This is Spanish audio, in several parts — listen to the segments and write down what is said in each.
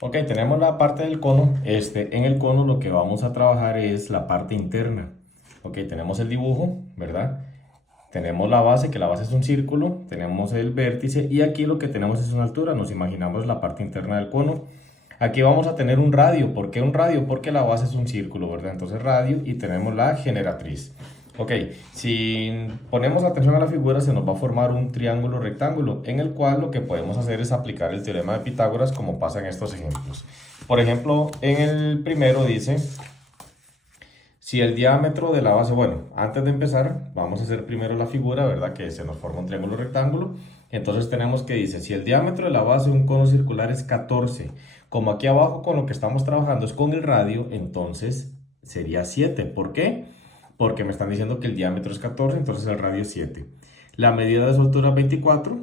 Ok, tenemos la parte del cono. En el cono lo que vamos a trabajar es la parte interna. Ok, tenemos el dibujo, ¿verdad? Tenemos la base, que la base es un círculo. Tenemos el vértice y aquí lo que tenemos es una altura. Nos imaginamos la parte interna del cono. Aquí vamos a tener un radio. ¿Por qué un radio? Porque la base es un círculo, ¿verdad? Entonces radio y tenemos la generatriz. Ok, si ponemos atención a la figura se nos va a formar un triángulo rectángulo en el cual lo que podemos hacer es aplicar el teorema de Pitágoras como pasa en estos ejemplos. Por ejemplo, en el primero dice, si el diámetro de la base, bueno, antes de empezar vamos a hacer primero la figura, ¿verdad? Que se nos forma un triángulo rectángulo. Entonces tenemos que dice, si el diámetro de la base de un cono circular es 14, como aquí abajo con lo que estamos trabajando es con el radio, entonces sería 7. ¿Por qué? Porque me están diciendo que el diámetro es 14, entonces el radio es 7. La medida de su altura es 24.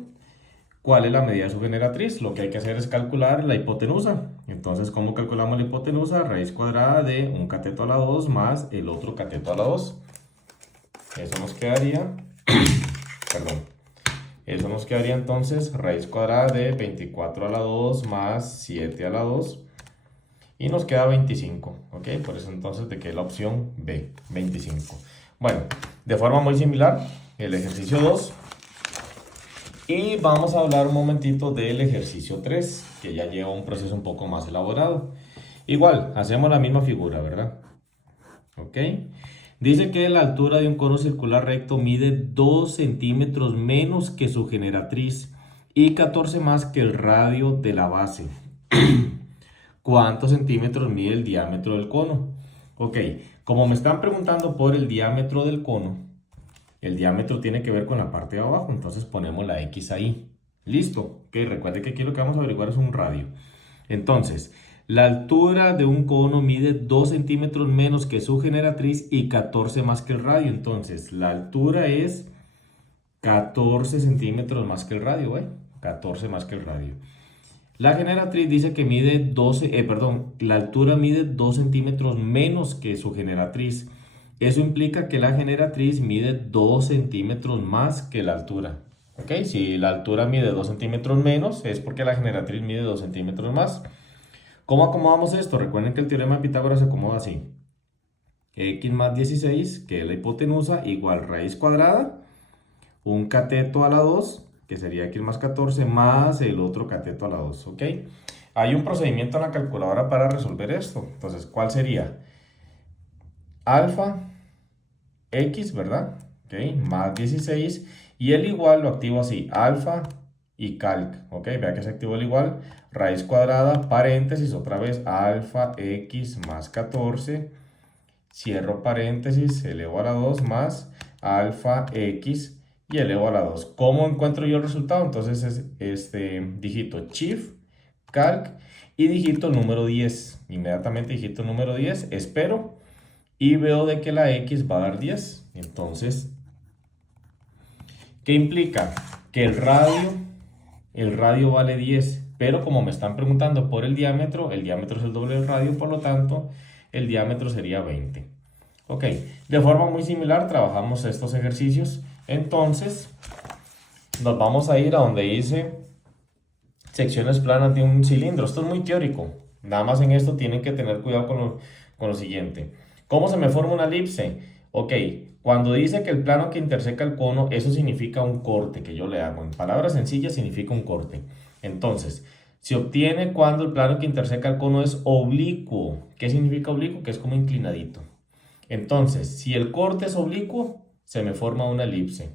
¿Cuál es la medida de su generatriz? Lo que hay que hacer es calcular la hipotenusa. Entonces, ¿cómo calculamos la hipotenusa? Raíz cuadrada de un cateto a la 2 más el otro cateto a la 2. Eso nos quedaría, perdón, eso nos quedaría entonces raíz cuadrada de 24 a la 2 más 7 a la 2. Y nos queda 25, ¿ok? Por eso entonces de que es la opción B, 25. Bueno, de forma muy similar, el ejercicio 2. Y vamos a hablar un momentito del ejercicio 3, que ya lleva un proceso un poco más elaborado. Igual, hacemos la misma figura, ¿verdad? ¿Ok? Dice que la altura de un cono circular recto mide 2 centímetros menos que su generatriz y 14 más que el radio de la base. ¿Cuántos centímetros mide el diámetro del cono? Ok, como me están preguntando por el diámetro del cono, el diámetro tiene que ver con la parte de abajo, entonces ponemos la X ahí. Listo. Ok, recuerde que aquí lo que vamos a averiguar es un radio. Entonces, la altura de un cono mide 2 centímetros menos que su generatriz y 14 más que el radio. Entonces, la altura es 14 centímetros más que el radio, ¿eh? 14 más que el radio. La generatriz dice que mide 12, perdón, la altura mide 2 centímetros menos que su generatriz. Eso implica que la generatriz mide 2 centímetros más que la altura. ¿Ok? Si la altura mide 2 centímetros menos, es porque la generatriz mide 2 centímetros más. ¿Cómo acomodamos esto? Recuerden que el teorema de Pitágoras se acomoda así. X más 16, que es la hipotenusa, igual raíz cuadrada, un cateto a la 2, que sería X más 14, más el otro cateto a la 2, ¿ok? Hay un procedimiento en la calculadora para resolver esto. Entonces, ¿cuál sería? Alfa X, ¿verdad? ¿Ok? Más 16. Y el igual lo activo así, alfa y calc, ¿ok? Vea que se activó el igual. Raíz cuadrada, paréntesis, otra vez, alfa X más 14. Cierro paréntesis, elevo a la 2 más alfa X y elevo a la 2. ¿Cómo encuentro yo el resultado? Entonces digito shift, calc y digito el número 10. Inmediatamente digito el número 10, espero y veo de que la X va a dar 10. Entonces, ¿qué implica? Que el radio vale 10, pero como me están preguntando por el diámetro es el doble del radio, por lo tanto, el diámetro sería 20. Ok, de forma muy similar trabajamos estos ejercicios. Entonces, nos vamos a ir a donde dice secciones planas de un cilindro. Esto es muy teórico. Nada más en esto tienen que tener cuidado con lo siguiente. ¿Cómo se me forma una elipse? Ok, cuando dice que el plano que interseca el cono, eso significa un corte que yo le hago. En palabras sencillas significa un corte. Entonces, se obtiene cuando el plano que interseca el cono es oblicuo. ¿Qué significa oblicuo? Que es como inclinadito. Entonces, si el corte es oblicuo, se me forma una elipse.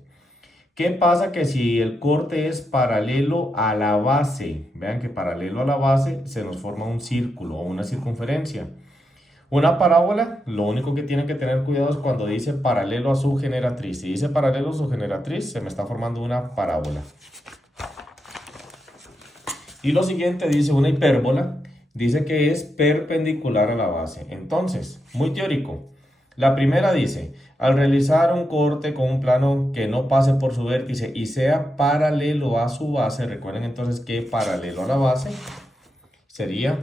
¿Qué pasa? Que si el corte es paralelo a la base, vean que paralelo a la base se nos forma un círculo o una circunferencia. Una parábola, lo único que tienen que tener cuidado es cuando dice paralelo a su generatriz. Si dice paralelo a su generatriz, se me está formando una parábola. Y lo siguiente dice una hipérbola, dice que es perpendicular a la base. Entonces, muy teórico. La primera dice, al realizar un corte con un plano que no pase por su vértice y sea paralelo a su base, recuerden entonces que paralelo a la base sería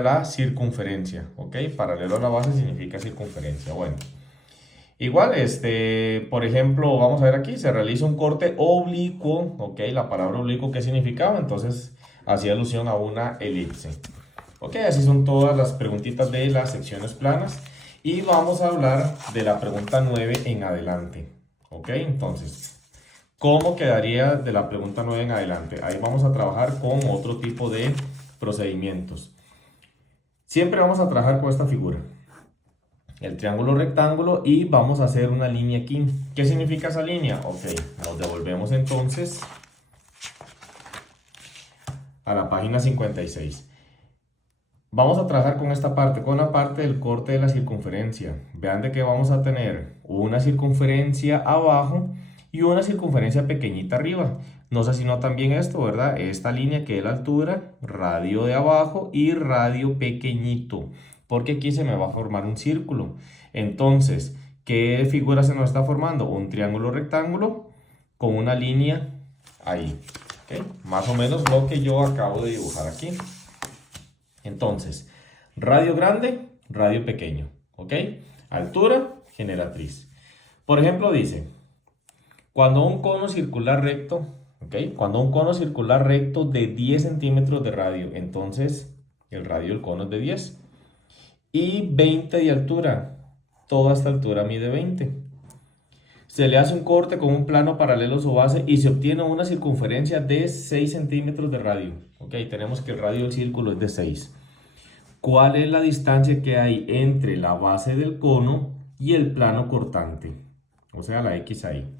la circunferencia, ¿ok? Paralelo a la base significa circunferencia. Bueno, Igual, por ejemplo, vamos a ver aquí, se realiza un corte oblicuo, ok, la palabra oblicuo, ¿qué significaba? Entonces, hacía alusión a una elipse. Ok, así son todas las preguntitas de las secciones planas. Y vamos a hablar de la pregunta 9 en adelante. Ok, entonces, ¿cómo quedaría de la pregunta 9 en adelante? Ahí vamos a trabajar con otro tipo de procedimientos. Siempre vamos a trabajar con esta figura, el triángulo rectángulo, y vamos a hacer una línea aquí. ¿Qué significa esa línea? Ok, nos devolvemos entonces a la página 56. Vamos a trabajar con esta parte, con la parte del corte de la circunferencia. Vean de que vamos a tener una circunferencia abajo y una circunferencia pequeñita arriba. No sé si notan bien esto, ¿verdad? Esta línea que es la altura, radio de abajo y radio pequeñito, porque aquí se me va a formar un círculo. Entonces, ¿qué figura se nos está formando? Un triángulo rectángulo con una línea ahí. ¿Ok? Más o menos lo que yo acabo de dibujar aquí. Entonces, radio grande, radio pequeño, ¿ok? Altura, generatriz. Por ejemplo, dice, cuando un cono circular recto, ¿ok? Cuando un cono circular recto de 10 centímetros de radio, entonces el radio del cono es de 10. Y 20 de altura, toda esta altura mide 20. Se le hace un corte con un plano paralelo a su base y se obtiene una circunferencia de 6 centímetros de radio. Ok, tenemos que el radio del círculo es de 6. ¿Cuál es la distancia que hay entre la base del cono y el plano cortante? O sea, la X ahí.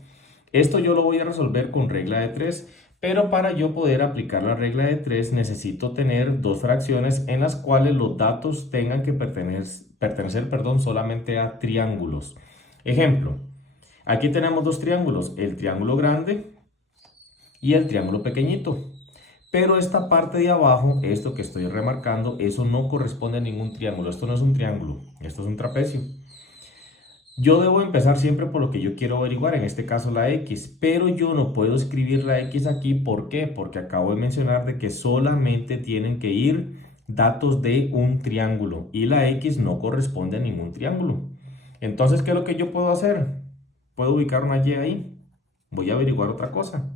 Esto yo lo voy a resolver con regla de 3, pero para yo poder aplicar la regla de 3 necesito tener dos fracciones en las cuales los datos tengan que pertenecer, solamente a triángulos. Ejemplo, aquí tenemos dos triángulos, el triángulo grande y el triángulo pequeñito. Pero esta parte de abajo, esto que estoy remarcando, eso no corresponde a ningún triángulo. Esto no es un triángulo, esto es un trapecio. Yo debo empezar siempre por lo que yo quiero averiguar, en este caso la X, pero yo no puedo escribir la X aquí. ¿Por qué? Porque acabo de mencionar de que solamente tienen que ir datos de un triángulo y la X no corresponde a ningún triángulo. Entonces, ¿qué es lo que yo puedo hacer? Puedo ubicar una Y ahí. Voy a averiguar otra cosa.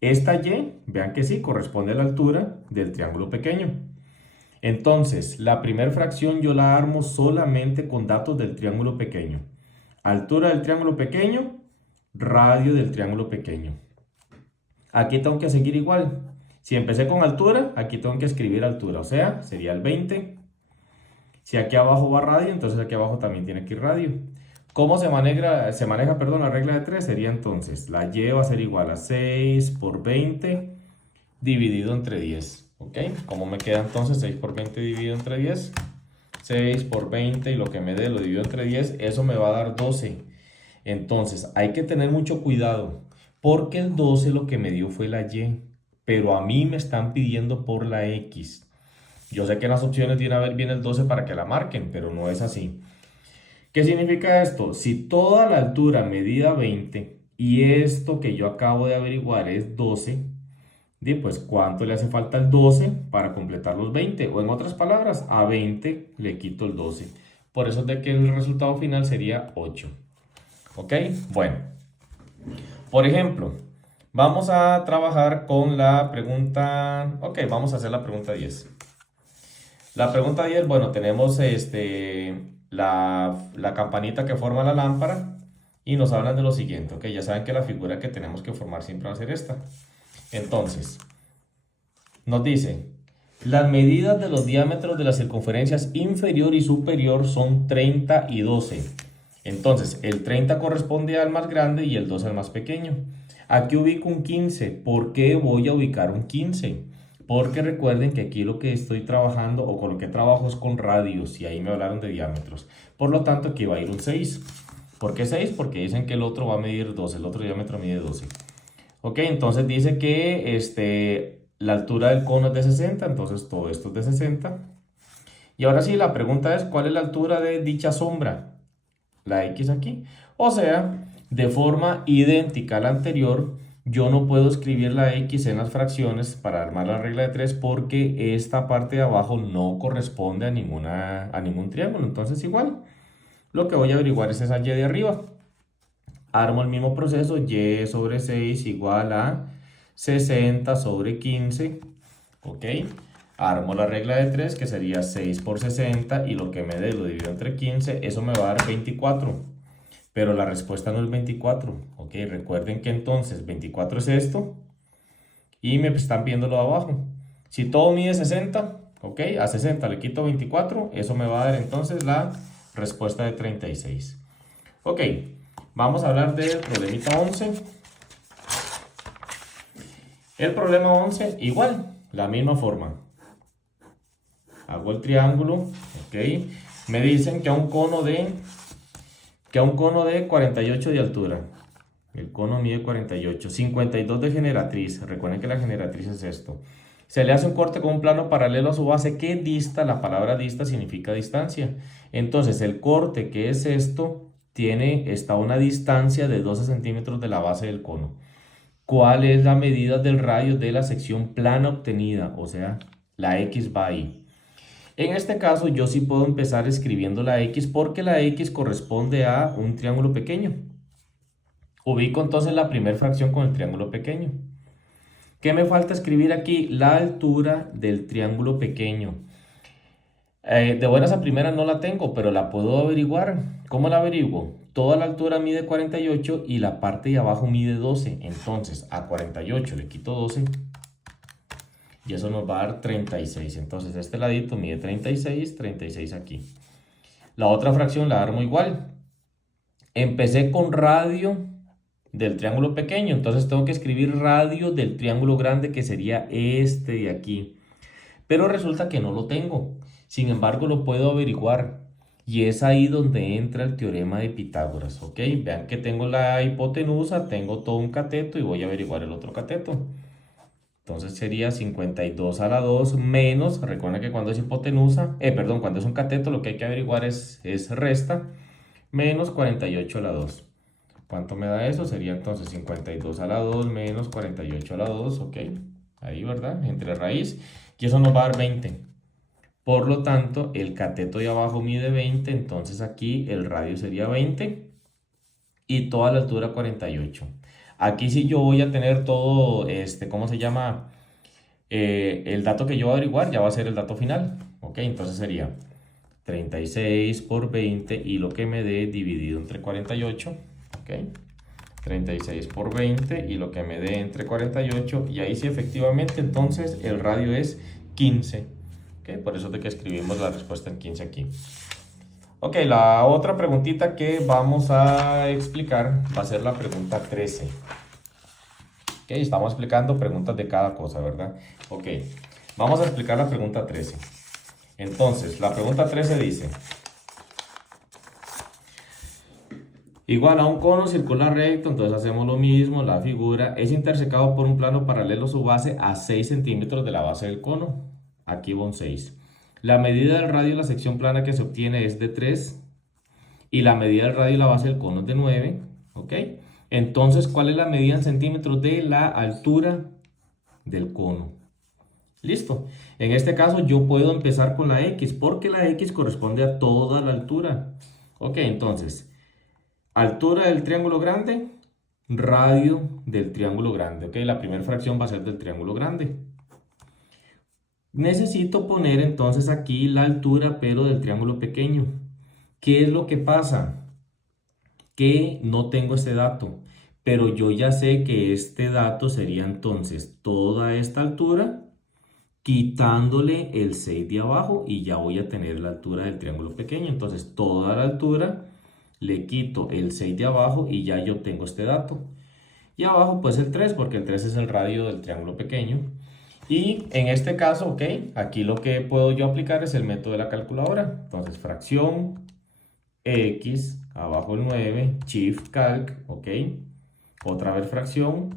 Esta Y, vean que sí, corresponde a la altura del triángulo pequeño. Entonces, la primera fracción yo la armo solamente con datos del triángulo pequeño. Altura del triángulo pequeño, radio del triángulo pequeño. Aquí tengo que seguir igual. Si empecé con altura, aquí tengo que escribir altura, o sea, sería el 20. Si aquí abajo va radio, entonces aquí abajo también tiene que ir radio. ¿Cómo se maneja, la regla de 3? Sería entonces, la Y va a ser igual a 6 por 20 dividido entre 10. ¿Ok? ¿Cómo me queda entonces 6 por 20 dividido entre 10? 6 por 20 y lo que me dé lo divido entre 10, eso me va a dar 12. Entonces, hay que tener mucho cuidado, porque el 12 lo que me dio fue la Y, pero a mí me están pidiendo por la X. Yo sé que en las opciones viene a ver bien el 12 para que la marquen, pero no es así. ¿Qué significa esto? Si toda la altura medida 20 y esto que yo acabo de averiguar es 12, pues ¿cuánto le hace falta al 12 para completar los 20? O en otras palabras, a 20 le quito el 12. Por eso es de que el resultado final sería 8. ¿Ok? Bueno, por ejemplo, vamos a trabajar con la pregunta. Ok, vamos a hacer la pregunta 10. La pregunta 10, bueno, tenemos la campanita que forma la lámpara y nos hablan de lo siguiente. Ok, ya saben que la figura que tenemos que formar siempre va a ser esta. Entonces, nos dice, las medidas de los diámetros de las circunferencias inferior y superior son 30 y 12. Entonces, el 30 corresponde al más grande y el 12 al más pequeño. Aquí ubico un 15. ¿Por qué voy a ubicar un 15? Porque recuerden que aquí lo que estoy trabajando o con lo que trabajo es con radios y ahí me hablaron de diámetros. Por lo tanto, aquí va a ir un 6. ¿Por qué 6? Porque dicen que el otro va a medir 12, el otro diámetro mide 12. Ok, entonces dice que la altura del cono es de 60, entonces todo esto es de 60. Y ahora sí, la pregunta es, ¿cuál es la altura de dicha sombra? La X aquí. O sea, de forma idéntica a la anterior, yo no puedo escribir la X en las fracciones para armar la regla de 3 porque esta parte de abajo no corresponde a ningún triángulo. Entonces igual, Lo que voy a averiguar es esa y de arriba. Armo el mismo proceso, y sobre 6 igual a 60 sobre 15, ¿ok? Armo la regla de 3, que sería 6 por 60, y lo que me dé lo divido entre 15, eso me va a dar 24. Pero la respuesta no es 24, ¿ok? Recuerden que entonces 24 es esto, y me están viendo lo de abajo. Si todo mide 60, ¿ok? A 60 le quito 24, eso me va a dar entonces la respuesta de 36. Ok, vamos a hablar del problemita 11. El problema 11, igual, la misma forma. Hago el triángulo, ok. Me dicen que a un cono de 48 de altura. El cono mide 48, 52 de generatriz. Recuerden que la generatriz es esto. Se le hace un corte con un plano paralelo a su base que dista. La palabra dista significa distancia. Entonces, el corte, que es esto, está a una distancia de 12 centímetros de la base del cono. ¿Cuál es la medida del radio de la sección plana obtenida? O sea, la X va ahí. En este caso, yo sí puedo empezar escribiendo la X porque la X corresponde a un triángulo pequeño. Ubico entonces la primera fracción con el triángulo pequeño. ¿Qué me falta escribir aquí? La altura del triángulo pequeño. De buenas a primeras no la tengo, pero la puedo averiguar. ¿Cómo la averiguo? Toda la altura mide 48 y la parte de abajo mide 12. Entonces, a 48 le quito 12 y eso nos va a dar 36. Entonces, este ladito mide 36, 36 aquí. La otra fracción la armo igual. Empecé con radio del triángulo pequeño, entonces tengo que escribir radio del triángulo grande, que sería este de aquí. Pero resulta que no lo tengo. Sin embargo, lo puedo averiguar. Y es ahí donde entra el teorema de Pitágoras, ¿ok? Vean que tengo la hipotenusa, tengo todo un cateto y voy a averiguar el otro cateto. Entonces sería 52 a la 2 menos, recuerden que cuando es hipotenusa, cuando es un cateto lo que hay que averiguar es resta, menos 48 a la 2. ¿Cuánto me da eso? Sería entonces 52 a la 2 menos 48 a la 2, ¿ok? Ahí, ¿verdad? Entre raíz. Y eso nos va a dar 20. Por lo tanto, el cateto de abajo mide 20, entonces aquí el radio sería 20 y toda la altura 48. Aquí sí yo voy a tener todo, ¿cómo se llama? El dato que yo voy a averiguar ya va a ser el dato final, ¿ok? Entonces sería 36 por 20 y lo que me dé dividido entre 48, ¿ok? 36 por 20 y lo que me dé entre 48, y ahí sí efectivamente entonces el radio es 15, ¿ok? Por eso es de que escribimos la respuesta en 15 aquí. Ok, la otra preguntita que vamos a explicar va a ser la pregunta 13. Ok, estamos explicando preguntas de cada cosa, ¿verdad? Ok, vamos a explicar la pregunta 13. Entonces, la pregunta 13 dice: igual a un cono circular recto, entonces hacemos lo mismo, la figura es intersecado por un plano paralelo a su base a 6 centímetros de la base del cono. Aquí va un 6. La medida del radio de la sección plana que se obtiene es de 3 y la medida del radio de la base del cono es de 9, ¿ok? Entonces, ¿cuál es la medida en centímetros de la altura del cono? Listo. En este caso yo puedo empezar con la X porque la X corresponde a toda la altura. Ok, entonces, altura del triángulo grande, radio del triángulo grande. Ok, la primera fracción va a ser del triángulo grande. Necesito poner entonces aquí la altura, pero del triángulo pequeño. ¿Qué es lo que pasa? Que no tengo este dato, pero yo ya sé que este dato sería entonces toda esta altura quitándole el 6 de abajo y ya voy a tener la altura del triángulo pequeño. Entonces toda la altura le quito el 6 de abajo y ya yo tengo este dato. Y abajo pues el 3, porque el 3 es el radio del triángulo pequeño. Y en este caso, ok, aquí lo que puedo yo aplicar es el método de la calculadora. Entonces fracción X, abajo el 9, Shift Calc, ok. Otra vez fracción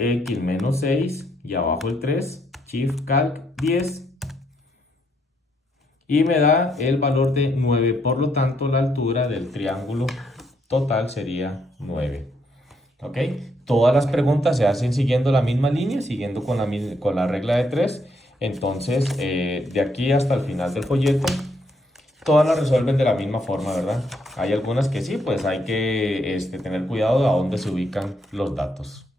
X menos 6 y abajo el 3, Shift Calc 10. Y me da el valor de 9, por lo tanto la altura del triángulo total sería 9. ¿Ok? Todas las preguntas se hacen siguiendo la misma línea, siguiendo con la regla de 3. Entonces, de aquí hasta el final del folleto, todas las resuelven de la misma forma, ¿verdad? Hay algunas que sí, pues hay que tener cuidado de a dónde se ubican los datos.